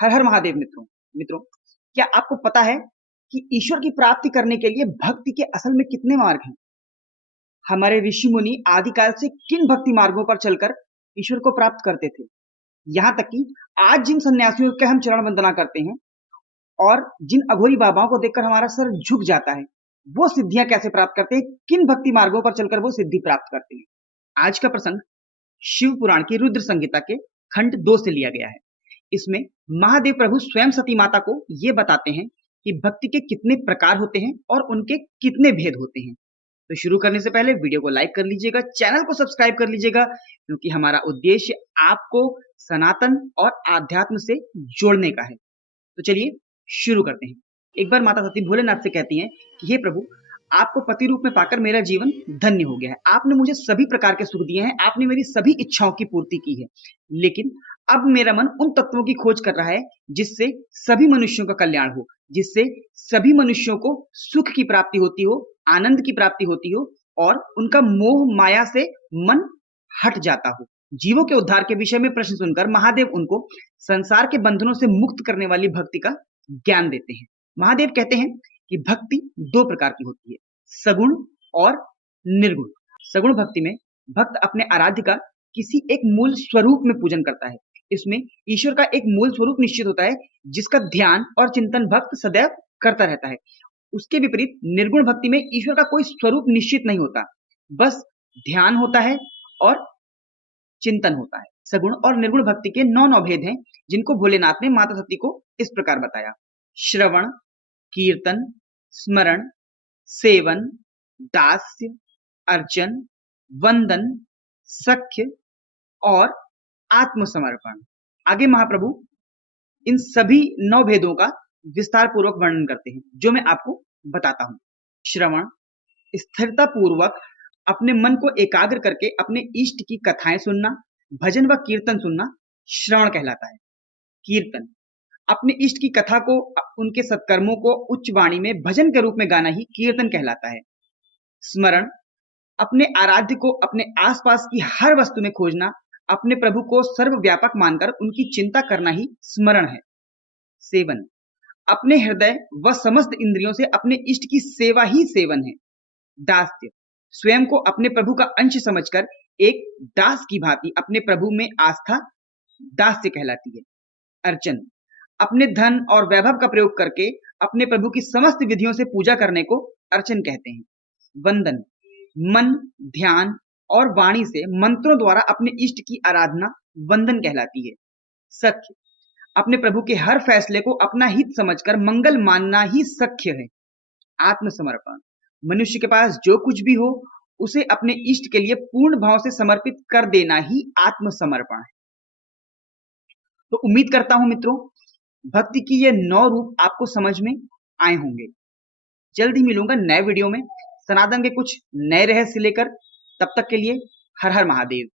हर हर महादेव मित्रों। मित्रों, क्या आपको पता है कि ईश्वर की प्राप्ति करने के लिए भक्ति के असल में कितने मार्ग हैं? हमारे ऋषि मुनि आदिकाल से किन भक्ति मार्गों पर चलकर ईश्वर को प्राप्त करते थे? यहाँ तक कि आज जिन सन्यासियों के हम चरण वंदना करते हैं और जिन अघोरी बाबाओं को देखकर हमारा सर झुक जाता है, वो सिद्धियां कैसे प्राप्त करते हैं? किन भक्ति मार्गों पर चलकर वो सिद्धि प्राप्त करते हैं? आज का प्रसंग शिव पुराण की रुद्र संहिता के खंड 2 से लिया गया है। इसमें महादेव प्रभु स्वयं सती माता को ये बताते हैं कि भक्ति के कितने प्रकार होते हैं और उनके कितने भेद होते हैं। तो शुरू करने से पहले वीडियो को लाइक कर लीजिएगा, चैनल को सब्सक्राइब कर लीजिएगा, क्योंकि हमारा उद्देश्य आपको सनातन और आध्यात्म से जोड़ने का है। तो चलिए शुरू करते हैं। एक बार माता सती भोलेनाथ से कहती हैं कि हे प्रभु, आपको पति रूप में पाकर मेरा जीवन धन्य हो गया है। आपने मुझे सभी प्रकार के सुख दिए हैं, आपने मेरी सभी इच्छाओं की पूर्ति की है, लेकिन अब मेरा मन उन तत्वों की खोज कर रहा है जिससे सभी मनुष्यों का कल्याण हो, जिससे सभी मनुष्यों को सुख की प्राप्ति होती हो, आनंद की प्राप्ति होती हो और उनका मोह माया से मन हट जाता हो। जीवों के उद्धार के विषय में प्रश्न सुनकर महादेव उनको संसार के बंधनों से मुक्त करने वाली भक्ति का ज्ञान देते हैं। महादेव कहते हैं कि भक्ति 2 प्रकार की होती है, सगुण और निर्गुण। सगुण भक्ति में भक्त अपने आराध्य का किसी एक मूल स्वरूप में पूजन करता है। इसमें ईश्वर का एक मूल स्वरूप निश्चित होता है जिसका ध्यान और चिंतन भक्त सदैव करता रहता है। उसके विपरीत निर्गुण भक्ति में ईश्वर का कोई स्वरूप निश्चित नहीं होता, बस ध्यान होता है और चिंतन होता है। सगुण और निर्गुण भक्ति के 9 भेद हैं, जिनको भोलेनाथ ने माता सती को इस प्रकार बताया: श्रवण, कीर्तन, स्मरण, सेवन, दास्य, अर्चन, वंदन, सख्य और आत्मसमर्पण। आगे महाप्रभु इन सभी 9 भेदों का विस्तार पूर्वक वर्णन करते हैं, जो मैं आपको बताता हूं। श्रवण, स्थिरता पूर्वक अपने मन को एकाग्र करके अपने इष्ट की कथाएं सुनना, भजन व कीर्तन सुनना श्रवण कहलाता है। कीर्तन, अपने इष्ट की कथा को, उनके सत्कर्मों को उच्च वाणी में भजन के रूप में गाना ही कीर्तन कहलाता है। स्मरण, अपने आराध्य को अपने आसपास की हर वस्तु में खोजना, अपने प्रभु को सर्वव्यापक मानकर उनकी चिंता करना ही स्मरण है। सेवन, अपने हृदय व समस्त इंद्रियों से अपने इष्ट की सेवा ही सेवन है। दास्य, स्वयं को अपने प्रभु का अंश समझकर एक दास की भांति अपने प्रभु में आस्था दास्य कहलाती है। अर्चन, अपने धन और वैभव का प्रयोग करके अपने प्रभु की समस्त विधियों से पूजा करने को अर्चन कहते हैं। वंदन, मन, ध्यान और वाणी से मंत्रों द्वारा अपने इष्ट की आराधना वंदन कहलाती है। सख्य, अपने प्रभु के हर फैसले को अपना हित समझकर मंगल मानना ही सख्य है। आत्मसमर्पण, मनुष्य के पास जो कुछ भी हो उसे अपने इष्ट के लिए पूर्ण भाव से समर्पित कर देना ही आत्मसमर्पण है। तो उम्मीद करता हूं मित्रों, भक्ति की ये 9 रूप आपको समझ में आए होंगे। जल्द ही मिलूंगा नए वीडियो में सनातन के कुछ नए रहस्य लेकर। तब तक के लिए हर हर महादेव।